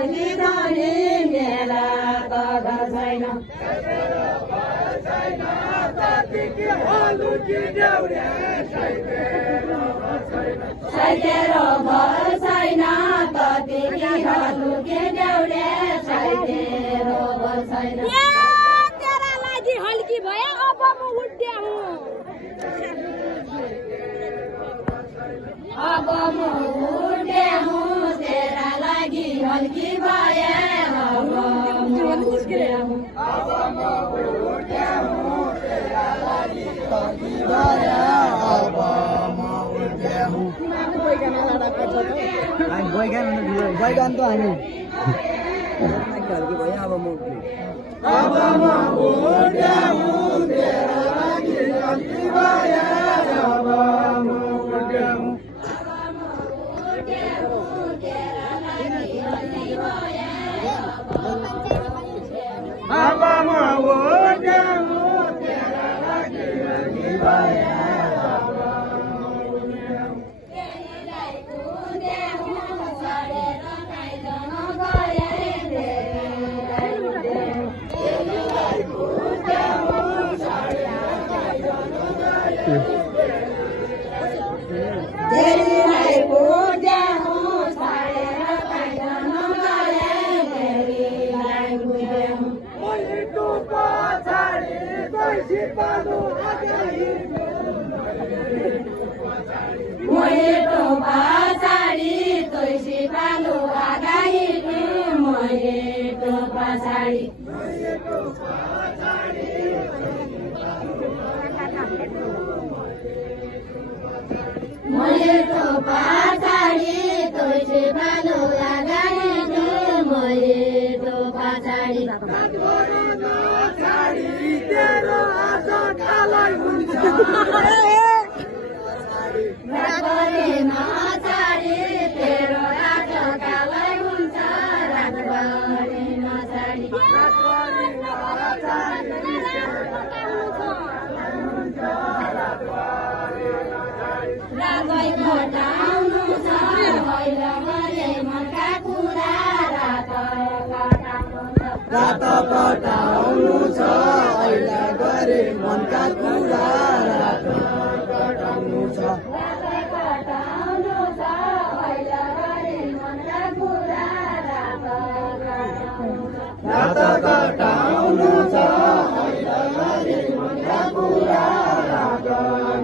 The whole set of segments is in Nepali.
हल्की धनी मेरा त घर छैन साइतेरो घर छैन कतिकी हलुकी देउरे साइतेरो घर छैन तेरा लागि हल्की भयो अब म उड्या हुँ अब म उड्या हुँ तेरा लागि हल्की भए अब म उड्या हुँ तेरा लागि हल्की भए अब म उड्या हुँ बैगान त हामी अब म उड्या हुँ तेरा लागि हल्की भए अब म उड्या हुँ अब म उड्या हुँ तेरा लागि हल्की भए देरीलाई बुझ्या हुँ छाडेर कहीँ नगए देरीलाई बुझ्या हुँ मैले तो पछाडि कैसी पालु मैले तो पछाडि कैसी पालु आगाही मैले तो पछाडि मैले तो पछाडि तैसे पालो लगानी मैले तो पछाडि तेरो आज कालै हुन्छ रातभरि नछाडि तेरो आज कालै हुन्छ रातभरि नछाडि रातै कटाउनु छ पहिलो गरे मनका कुरा रात कटाउनु छ अहिले गरे मनका कुरा रात कटाउनु छ रातै कटाउनु छ अहिले गरे मनका कुरा रात कटाउनु छ अहिले गरे मनका कुरा रात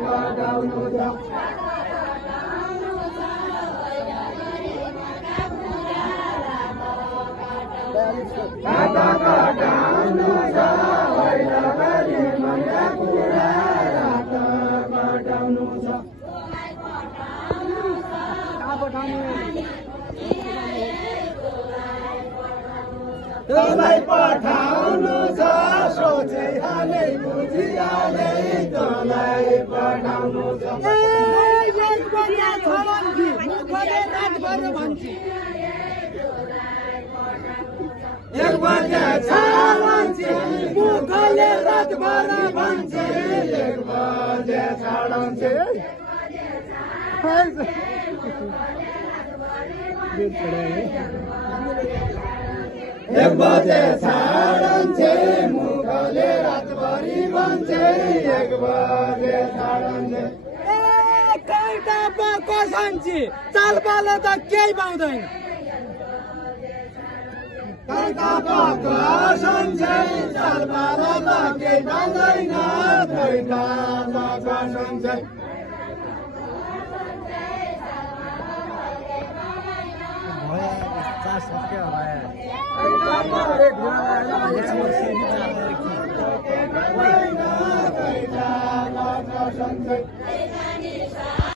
कटाउनु छ कटाउनु छ अहिले गरे मनका कुरा रात कटाउनु छ तँलाई पठाउनु छ सोचिहाले बुझिहाले तँलाई पठाउनु छ एक बजे छ मान्छे मुखले रातभर भन्छ एक बजे छाडन्छ एक बजे छाडन्छ मुखले रातभरि भन्छ एक बजे छाडन्छ कौटा कसन्ची चाल पालो त केही पाउँदैन चाल पालो त केही पाउँदैन